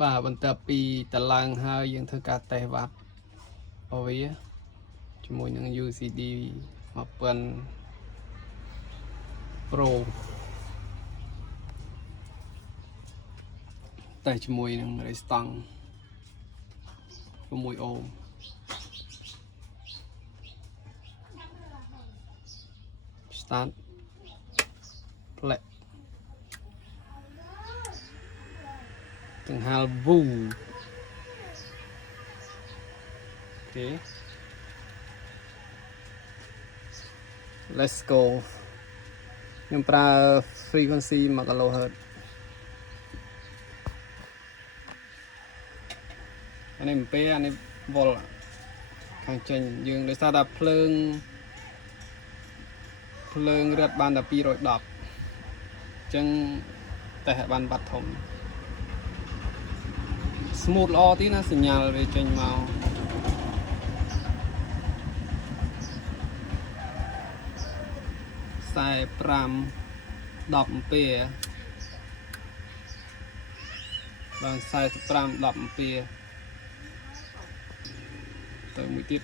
vàបន្ទាប់ពីតឡើងហើយយើងធ្វើការតេស្តវ៉ាត់របស់វាជាមួយនឹង UCD 1000 Pro តេស្តជាមួយនឹង resistance 6 អូម start play ទាំងហាល Woo អូខេ let's go ខ្ញុំប្រើ frequency 1 kHz អានេះអំពីអានេះ volt ខាងចេញយើងដោយសារតែភ្លើងរត់បានតែ210អញ្ចឹងតែបានបាត់ធំ smooth ល្អទីណាសញ្ញាវាចេញមក45 10 ampere បាន 45 10 ampere ទៅមួយទៀត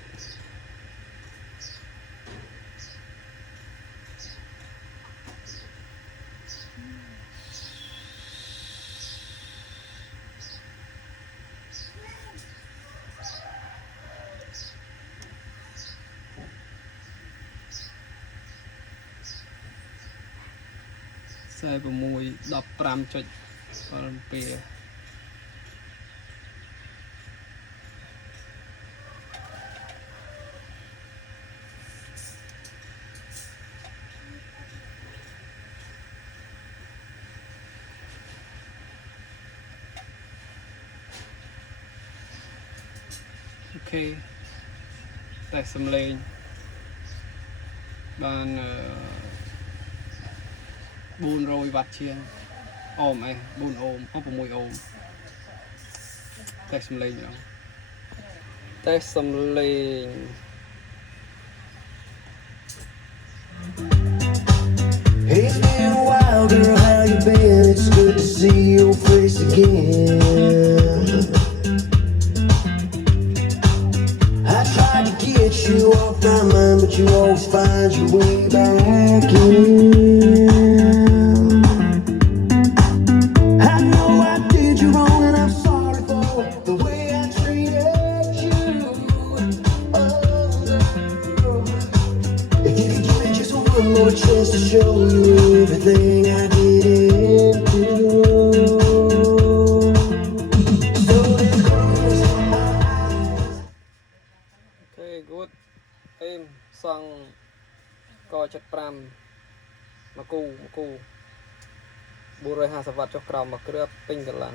46 15.7 ampere ok តែសំឡេងបាន400 វ៉ាត់ជាងអូម4 អូម6 អូមតែសំឡេងម្ដងតែសំឡេង Hey, it's been a while, girl, how you been? It's good to see your face again. I tried to get you off my mind, but you always find your way back in. I know I did you wrong, and I'm sorry for the way I treated you. If you could give me just one more chance to show you everything I did into. So let's close our eyes. Okay, good អេមសង់ក75មកគូ450 វ៉ាត់ចុះក្រោមមកគ្រឿពេញកម្លាំង